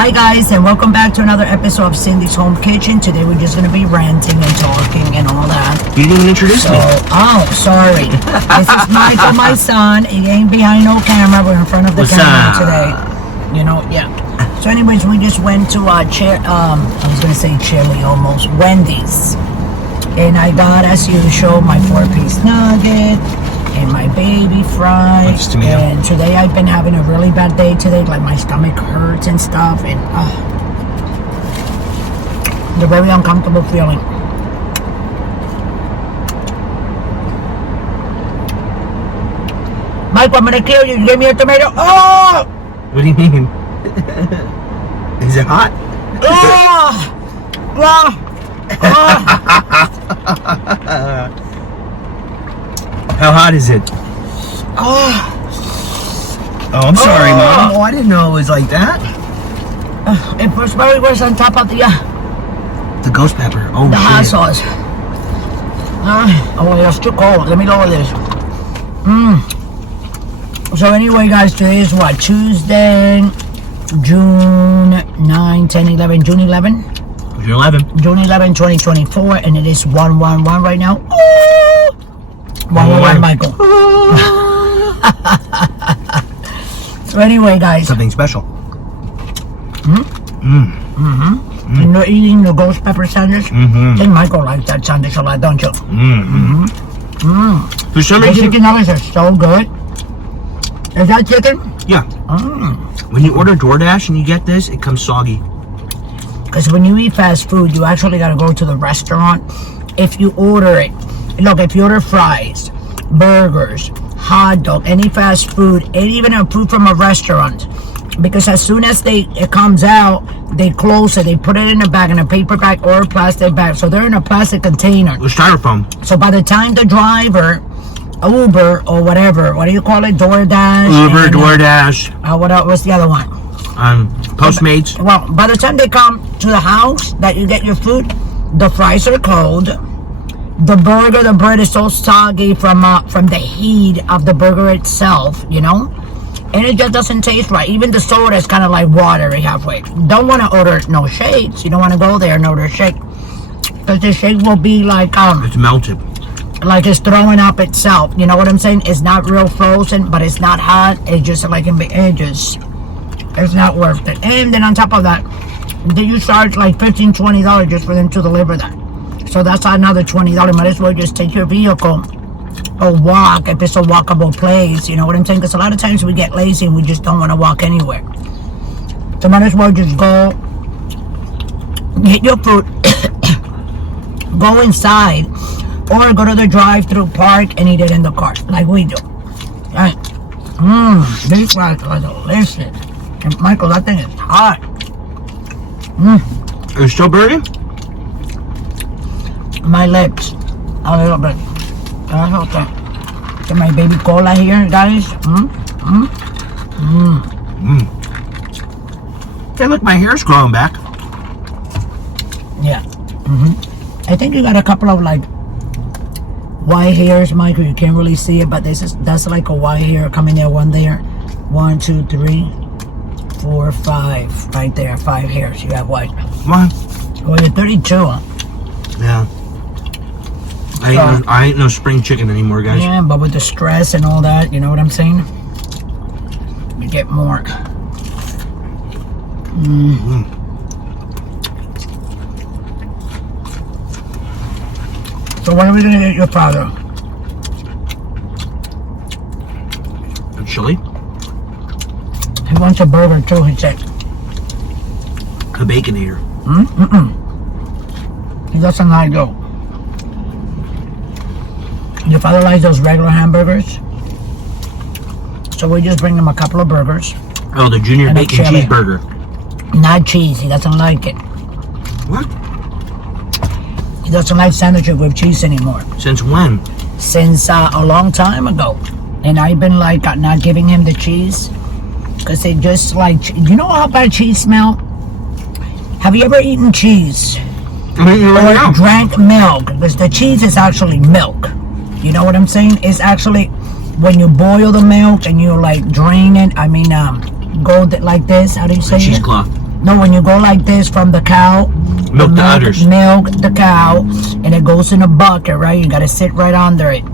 Hi guys, and welcome back to another episode of Cindy's Home Kitchen. Today we're just going to be ranting and talking and all that. You didn't even introduce me. Oh, sorry. This is Michael, my son. He ain't behind no camera. We're in front of the camera today. You know, yeah. So anyways, we just went to I was going to say chili almost, Wendy's. And I got, as usual, my 4-piece nugget and my baby fry. And today I've been having a really bad day today, like my stomach hurts and stuff, and the very uncomfortable feeling. Michael, I'm gonna kill you. You gave me a tomato. Oh! What do you mean? Is it hot? How hot is it? Oh, I'm sorry, Mom. Oh, I didn't know it was like that. It was very worse on top of the ghost pepper. Oh, the hot sauce. Oh, it's too cold. Let me lower this. So anyway, guys, today is what? Tuesday, June 9, 10, 11, June 11? June 11. June 11, 2024, and it is 111 right now. Oh! 111, Michael. So anyway, guys. Something special. And you're eating the ghost pepper sandwich? I think Michael likes that sandwich a lot, don't you? For some The reason, chicken nuggets are so good. Is that chicken? yeah. When you order DoorDash and you get this, it comes soggy. Because when you eat fast food, you actually got to go to the restaurant. If you order it, look, if you order fries, burgers, hot dog, any fast food, and even a food from a restaurant, because as soon as it comes out, they close it, they put it in a bag, in a paper bag or a plastic bag. So they're in a plastic container. It was styrofoam. So by the time the driver, Uber or whatever, what do you call it? DoorDash? Uber, DoorDash. What's the other one? Postmates. Well, by the time they come to the house that you get your food, the fries are cold. The burger, the bread is so soggy from the heat of the burger itself, you know? And it just doesn't taste right. Even the soda is kind of like watery halfway. Don't want to order no shakes. You don't want to go there and order a shake. Because the shake will be like, it's melted. like it's throwing up itself. You know what I'm saying? It's not real frozen, but it's not hot. It's just like in the edges. It's not worth it. And then on top of that, you charge like $15, $20 just for them to deliver that. So that's another $20. Might as well just take your vehicle or walk if it's a walkable place. You know what I'm saying? Because a lot of times we get lazy and we just don't want to walk anywhere. So might as well just go get your food, go inside, or go to the drive-through park and eat it in the car like we do. Right? These fries are delicious. And Michael, that thing is hot. Are you still burning? My lips, a little bit. That's okay. Get my baby cola here, guys. Hey, look, my hair's growing back. Yeah. I think you got a couple of like white hairs, Michael. You can't really see it, but that's like a white hair coming there. One there. 1, 2, 3, 4, 5. Right there, 5 hairs. You have white. What? Well, you're 32. Yeah. I ain't no spring chicken anymore, guys. Yeah, but with the stress and all that, you know what I'm saying? You get more. So when are we gonna get your father? A chili? He wants a burger too, he said. A Baconator. He doesn't like those. Your father likes those regular hamburgers. So we just bring him a couple of burgers. Oh, the junior and bacon cheeseburger. Not cheese, he doesn't like it. What? He doesn't like sandwiches with cheese anymore. Since when? Since a long time ago. And I've been like not giving him the cheese. Because it just like, you know how bad cheese smell? Have you ever eaten cheese? Or drank milk? Because the cheese is actually milk. You know what I'm saying? It's actually when you boil the milk and you like drain it. I mean, go like this. How do you say it? Cheesecloth. No, when you go like this from the cow, Milk the udders. Milk the cow, and it goes in a bucket, right? You gotta sit right under it.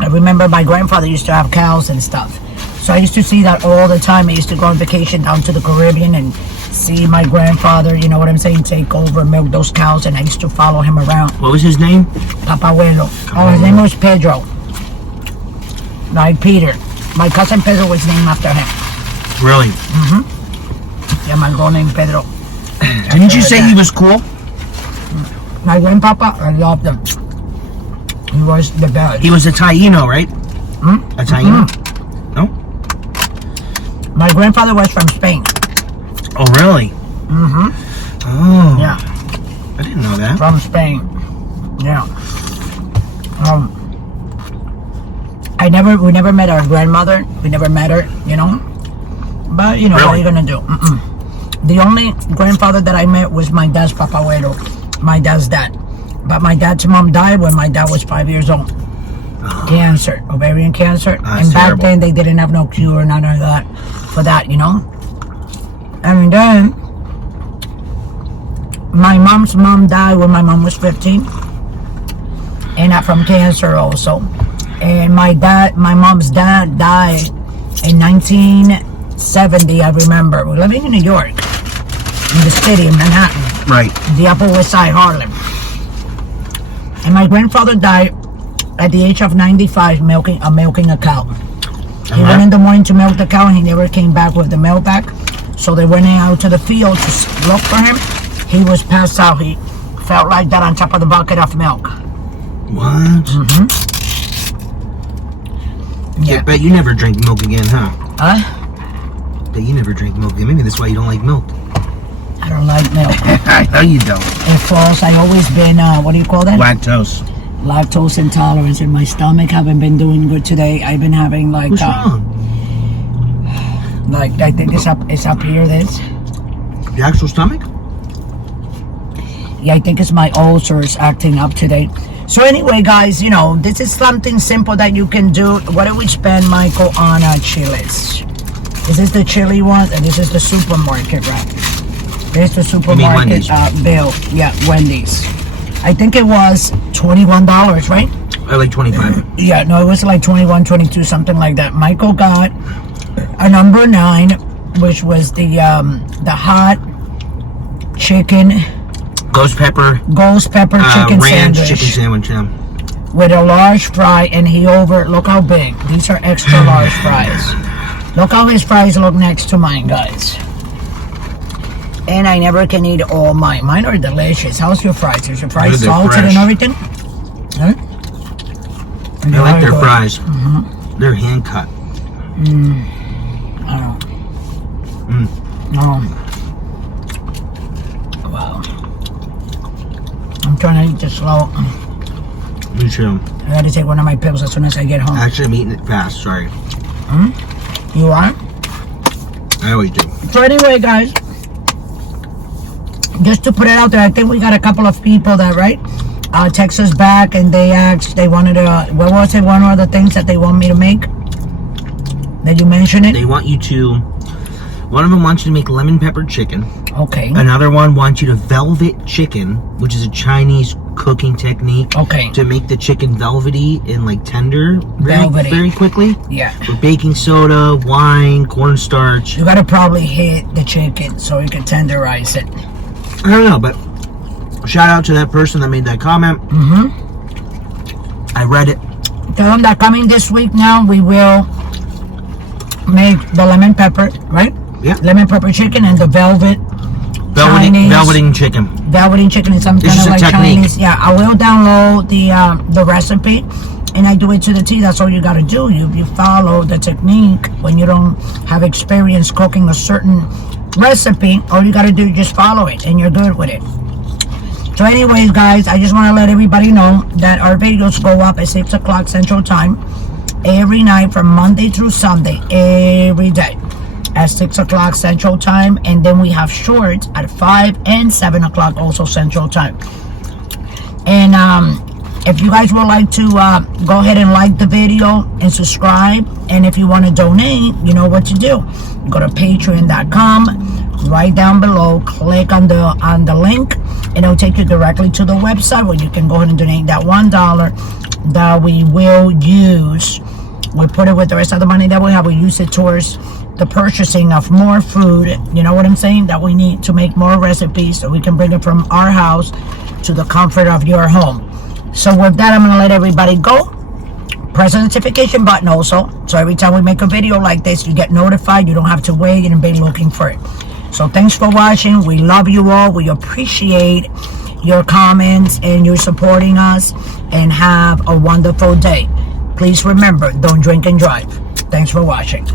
I remember my grandfather used to have cows and stuff. So I used to see that all the time. I used to go on vacation down to the Caribbean and see my grandfather, you know what I'm saying, take over, milk those cows, and I used to follow him around. What was his name? Papabuelo. Oh, his name was Pedro. Like Peter. My cousin Pedro was named after him. Really? Yeah, my girl named Pedro. Didn't you say he was cool? My grandpapa, I loved him. He was the best. He was a Taino, right? A Taino? No? My grandfather was from Spain. Oh, really? Oh. Yeah. I didn't know that. From Spain. Yeah. We never met our grandmother. We never met her, you know. But, you know, what are you going to do? The only grandfather that I met was my dad's papabuelo, my dad's dad. But my dad's mom died when my dad was 5 years old. Cancer, ovarian cancer. And back terrible. then they didn't have no cure, none of that, for that, you know. And then my mom's mom died when my mom was 15. And from cancer also. And my mom's dad died in 1970, I remember. We're living in New York, in the city, in Manhattan. Right. The Upper West Side, Harlem. And my grandfather died at the age of 95 milking a cow. He went in the morning to milk the cow and he never came back with the milk back. So they went out to the field to look for him. He was passed out. He felt like that on top of the bucket of milk. What? Yeah. Bet you never drink milk again, huh? Huh? Bet you never drink milk again. Maybe that's why you don't like milk. I don't like milk. I know you don't. It falls. I've always been, what do you call that? Lactose. Lactose intolerance in my stomach. Haven't been doing good today. I've been having like What's wrong? Like I think it's up here. This. The actual stomach? Yeah, I think it's my ulcers acting up today. So anyway, guys, you know, this is something simple that you can do. What do we spend, Michael, on chiles? This is the chili one, and this is the supermarket, right? There's the supermarket bill. Yeah, Wendy's. I think it was $21, right? I like 25. Yeah, no, it was like 21, 22, something like that. Michael got a number 9, which was the hot chicken. Ghost pepper chicken ranch sandwich. Chicken sandwich, yeah. With a large fry, and look how big. These are extra large fries. Look how his fries look next to mine, guys. And I never can eat all mine. Mine are delicious. How's your fries? Is your fries salted fresh. and everything? Huh? I like their fries. They're hand cut. Wow. I'm trying to eat this slow. Me too. I gotta take one of my pills as soon as I get home. Actually, I'm eating it fast. Sorry. You are? I always do. So anyway, guys, just to put it out there, I think we got a couple of people that, right, text us back and they asked, they wanted to, what was it, one of the things that they want me to make? Did you mention it? They want you to, one of them wants you to make lemon pepper chicken. Okay. Another one wants you to velvet chicken, which is a Chinese cooking technique. Okay. To make the chicken velvety and like tender very quickly. Yeah. With baking soda, wine, cornstarch. You gotta probably hit the chicken so you can tenderize it. I don't know, but shout out to that person that made that comment. I read it. Tell them that coming this week now, we will make the lemon pepper, right? Yeah. Lemon pepper chicken and the velveting chicken. Velveting chicken is some kind of like Chinese. Yeah, I will download the recipe, and I do it to the T. That's all you gotta do. You follow the technique when you don't have experience cooking a certain recipe. All you gotta do is just follow it, and you're good with it. So anyways, guys, I just want to let everybody know that our videos go up at 6 o'clock Central Time every night from Monday through Sunday, every day at 6 o'clock Central Time, and then we have shorts at 5 and 7 o'clock also Central Time. And if you guys would like to go ahead and like the video and subscribe, and if you want to donate, you know what to do. Go to patreon.com right down below. Click on the link, and it'll take you directly to the website where you can go ahead and donate that $1 that we will use. We put it with the rest of the money that we have. We use it towards the purchasing of more food, you know what I'm saying, that we need to make more recipes so we can bring it from our house to the comfort of your home. So with that, I'm going to let everybody go. Press the notification button also, so every time we make a video like this, you get notified. You don't have to wait and be looking for it. So thanks for watching. We love you all. We appreciate your comments and you supporting us, and have a wonderful day. Please remember, don't drink and drive. Thanks for watching.